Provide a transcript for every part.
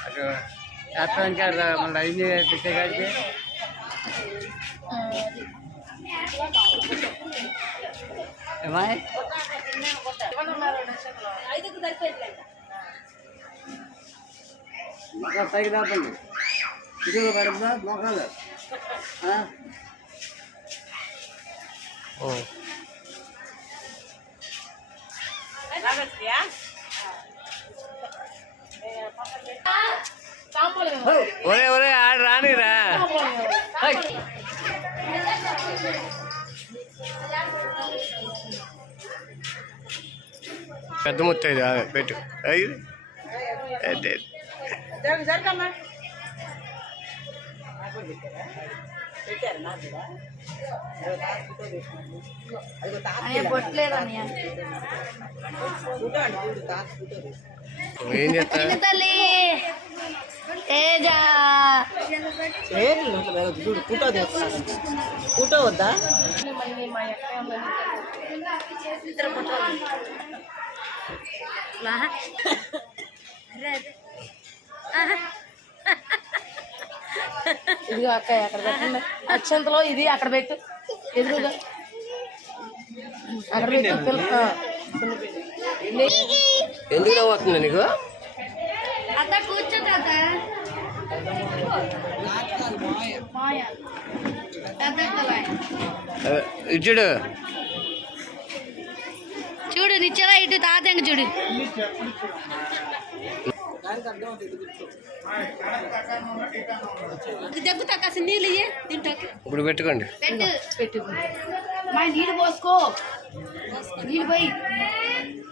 అటు చేస్తానికి మళ్ళీ అయింది తెచ్చేకాడికి ఏమాయ్ ఇంకా పైకి దాపండి ఇదిగో పడుతుందా మోకాలు ఆ? ఓ ఒరే ఒరే ఆడ రానిరా. పెద్ద ముత్తైదు పెట్టు ఐదు అదే. ఏం చేస్తా తేజ. చూడు ఫోటో ఫోటో వద్దా ఇదిగో అక్క అక్కడ పెట్టండి? అక్షంతలో ఇది అక్కడ పెట్టు. ఎదురుగా. అక్కడ పెట్టు. ఎందుకు నవ్వుతుంది నీకు? అత్త కూర్చో తాత. మాయ తాత ఆ, ఇటు చూడు. చూడు నిచ్చరా ఇటు తాత చూడు. దగ్గుతా కాస్త నీళ్ళు ఇయ్యే తింటాకి. ఇప్పుడు పెట్టుకోండి. పెట్టు. పెట్టు. మా నీళ్ళు పోసుకో. నీళ్ళు పోయి.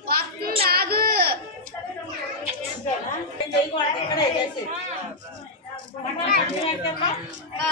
వస్తుంది ఆగు. ఆ.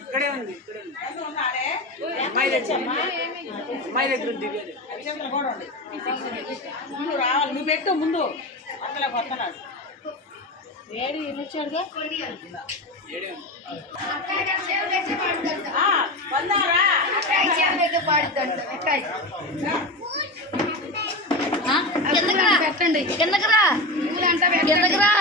ఇక్కడే ఉంది ఇక్కడే ఉంది. అమ్మాయి దగ్గర అమ్మాయి దగ్గర ఉంది ముందు రావాలి నువ్వు పెట్టు ముందు. అక్కడ వస్తున్నాడు వేడి ఇచ్చాడుగా వందారా? పెట్టండి. కిందకరా కిందకరా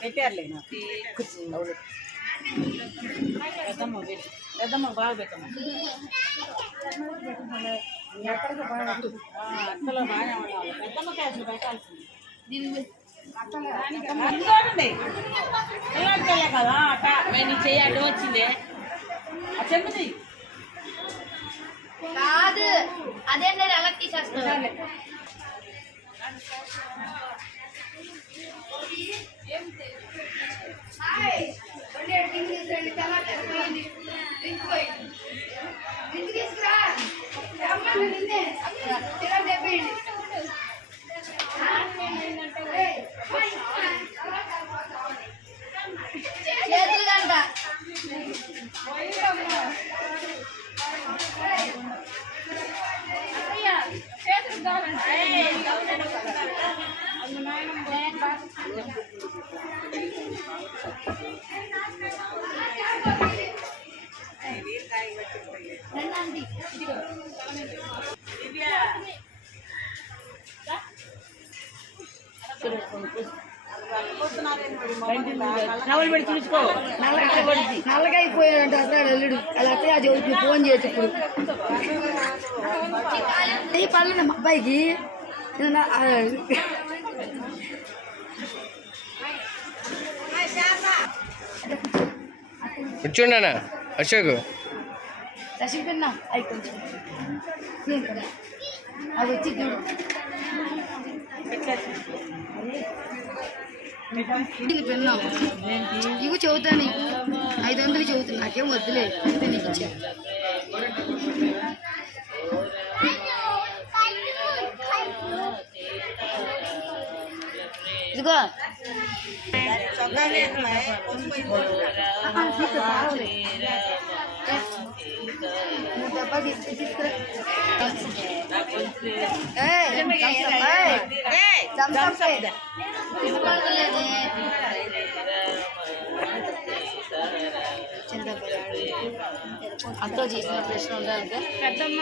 పెట్టారులే నాకు పెద్దమ్మ పెట్టు పెద్దమ్మ బాగా పెట్టమ్మ అక్కలో బాగానే ఉండాలి పెద్దమ్మ క్యాష్ పెట్టాల్సింది కదా అట్ట. నేను చెయ్యి వచ్చింది. కాదు అదే నేను ఎలా తీసేస్తాను నవలు పెట్టి చూసుకో నల్లగా అయిపోయాడంట అసలు అల్లుడు. అలా అత్తయ్య అది వచ్చి ఫోన్ చేసి ఇప్పుడు. ఈ పనులు మా అబ్బాయికి. కూర్చోండి అన్న అశోక్. రసం తిన్నాం అవి కొంచెం. అది వచ్చి చూడు. పెన్నాం ఇవి చదువుతా నీకు. ఐదు వందలు చదువుతుంది నాకేం వద్దులే. అంతే నీకు ఇచ్చా. ఇదిగో. మూడు డబ్బాలు తీసుకు- తీసుకురా. డబ్బా. అత్తో చేసిన ప్రశ్న ఉండాలి పెద్దమ్మ.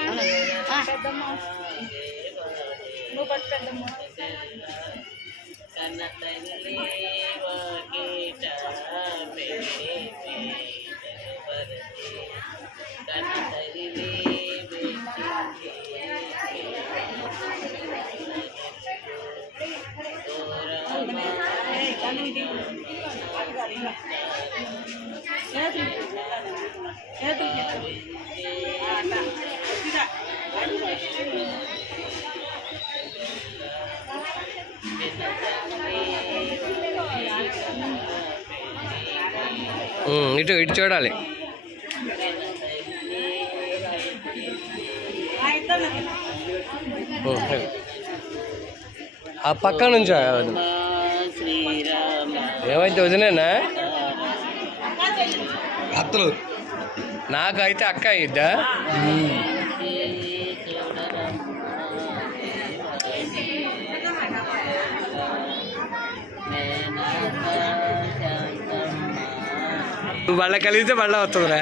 ఇటు ఇటు చూడాలి. ఆ పక్క నుంచి ఏమైతే వదిలేనా? అత్తలు. నాకైతే అక్క అయిద్దా మళ్ళీ కలిగితే మళ్ళీ వస్తుందిరా.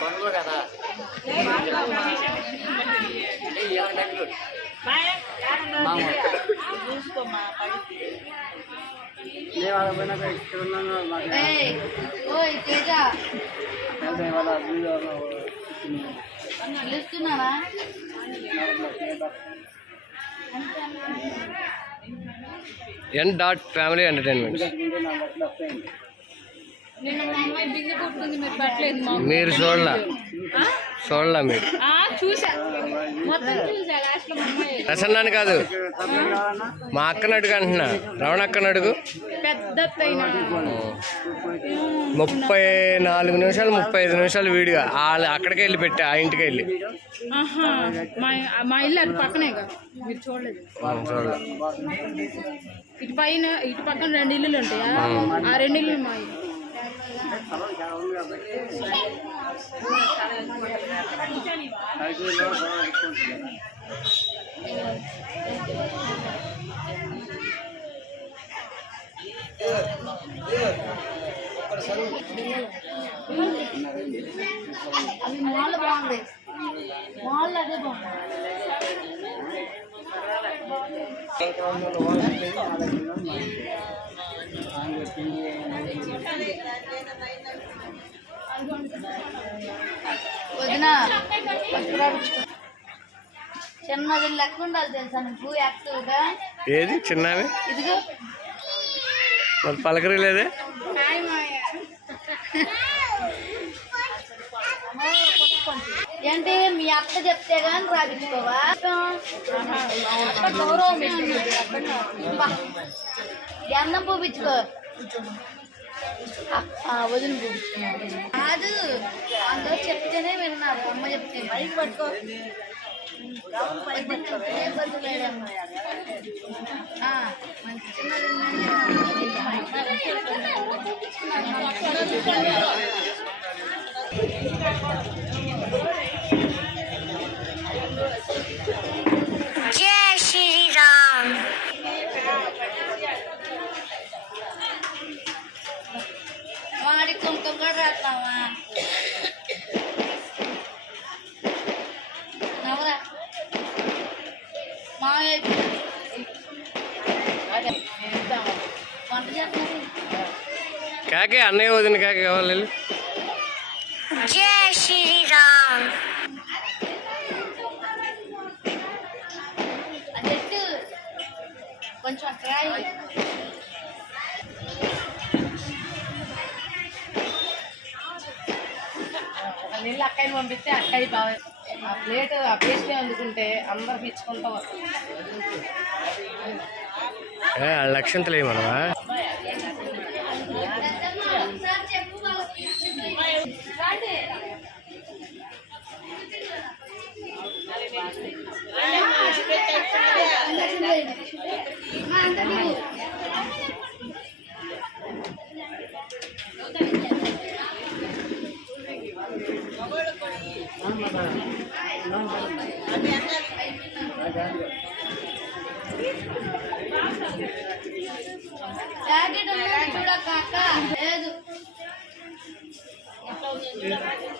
పనులు కదా నేను ఇక్కడ ఉన్నాను పిలుస్తున్నానా ఎన్ డాట్ ఫ్యామిలీ ఎంటర్టైన్మెంట్ మీరు చూడలా? చూడలా మీరు? ప్రసన్నాన్ని కాదు. మా అక్కను అడుగు అంటున్నా. రమణ అక్కను అడుగు ముప్పై నాలుగు నిమిషాలు ముప్పై ఐదు నిమిషాలు వీడియో వాళ్ళ అక్కడికి వెళ్ళి పెట్టి ఆ ఇంటికి వెళ్ళి. మా ఇల్లు అటు పక్కనేగా మీరు చూడలేదు. ఇటు పైన ఇటు పక్కన రెండు ఇల్లులు ఉంటాయా? ఆ రెండు ఇల్లు మా ఇల్లు. అవి మాల్ బాగుంది మాల్ అదే బాగుంది వదిన. చిన్నది లెక్క ఉండాలి తెలుసా నువ్వు యాక్టివ్గా ఏది? చిన్నవి ఇదిగో. మరి పలకరీ లేదే హాయ్ మాయ ఏంటి? మీ అక్క చెప్తే గాని బా. గంధం పూపించుకో వదిన కాదు అందరూ చెప్తేనే విన్నారు అమ్మ చెప్తే. బైక్ పట్టుకో. మంచి రాస్తావా నవరా మామయ్య వంట చేస్తున్నారు? కాకే అన్నయ్య వదిన కాకే కావాలి. అది ఎట్టు కొంచెం నీళ్ళు అక్కయ్యని పంపిస్తే అక్కయ్య బాగా ఆ ప్లేట్ ఆ పేస్ట్ అందుకుంటే అందరికి ఇచ్చుకుంటా వస్తుంది ఏ, ఉంది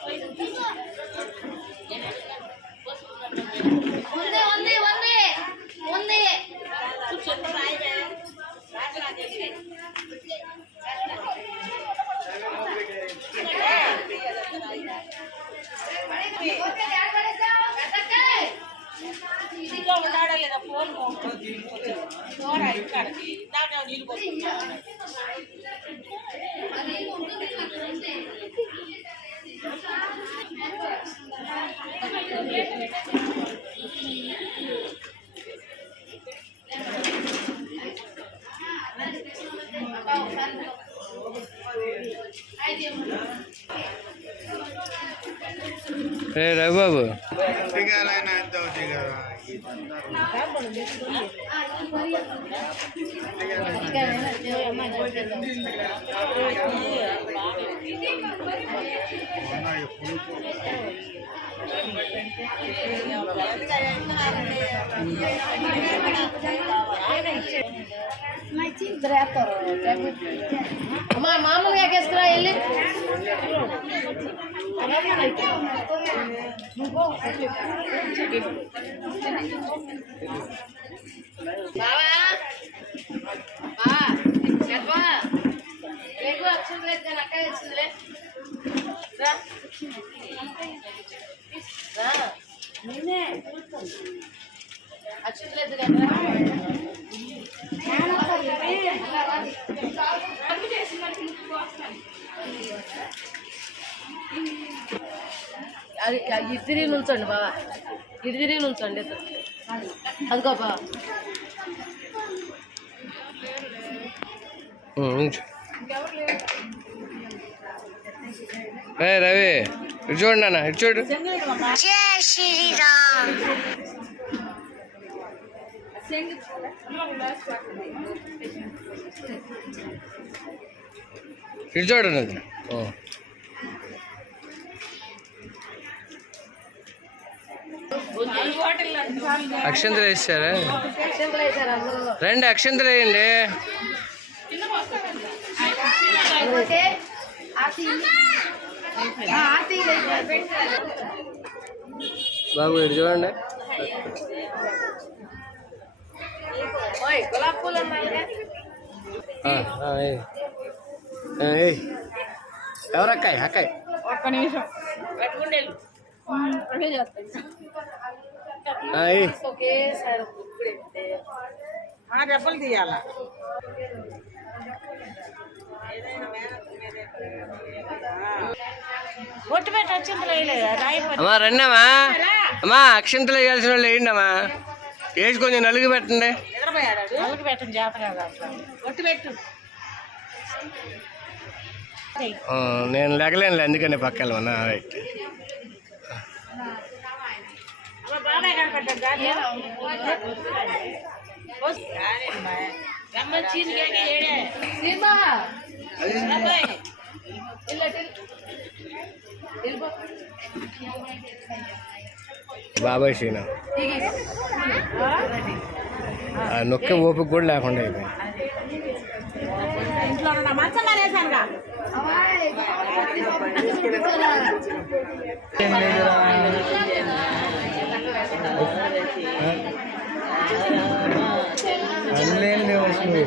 మా మామూలుగా ఎక్కేస్తున్నా వెళ్ళి. బావా బావా తిరిగి నుంచండి బాబా ఇటు తిరిగి నుంచండి ఇద్దరు అదిగో బాబా ఉం, ఉంచు. రే రవి ఇటు చూడు నాన్న ఇటు అక్షంతలు వేసారా రండి అక్షంతలు వేయండి బాబు ఇటు చూడండి. ఓయ్ గులాబ్ పూలు ఉన్నాయి ఆ, ఆ, ఏయ్. ఆ, ఏయ్. ఎవరు అక్కాయ్? అక్కాయ్ ఒక్క నిమిషం. తీయాలా ఒట్టు పెట్టి వేయలేదా రాయిపోయి అమ్మా రండి అమ్మా అక్షంతలు వేయాల్సిన వాళ్ళు వేయండి అమ్మా. వేసి కొంచెం నలుగు పెట్టండి. నలుగు పెట్టిన చేత కాదు అట్లా. ఒట్టు పెట్టు. ఆ, నేను లెగలేనులే అందుకని పక్క వెళ్ళమన్నా. రైట్. సీనా ఆ నొక్కే ఓపిక కూడా లేకుండా అయిపోయింది. ఇంట్లో మంచం మానేసానుగా పనులేం లేవు అసలు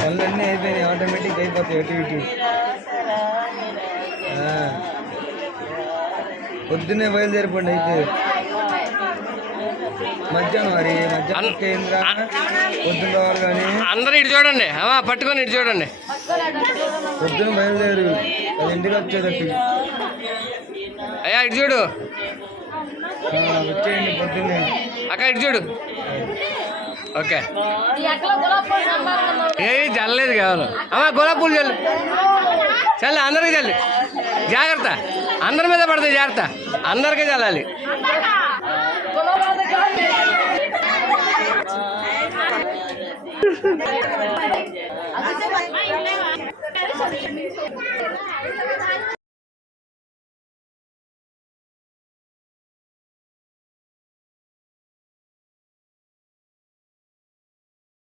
పనులన్నీ అయిపోయినాయి ఆటోమేటిక్ అయిపోతాయి అటు ఇటు. పొద్దున్నే బయలుదేరిపోండి అయితే. మధ్యాహ్నం మరి మధ్యాహ్నం కేంద్ర పొద్దున్న రావాలి కానీ. అందరూ ఇటు చూడండి. పట్టుకొని ఇటు చూడండి. పొద్దున బయలుదేరు. అది ఇంటికి వచ్చేటట్టు? అయ్యా ఇటు చూడు. అక్క ఇటు చూడు. ఓకే. ఏ చల్లలేదు కేవలం. అమ్మా గులాబ్ పూలు చల్లు. చల్లి అందరికీ చల్లి. జాగ్రత్త. అందరి మీద పడతాయి జాగ్రత్త. అందరికీ చల్లాలి.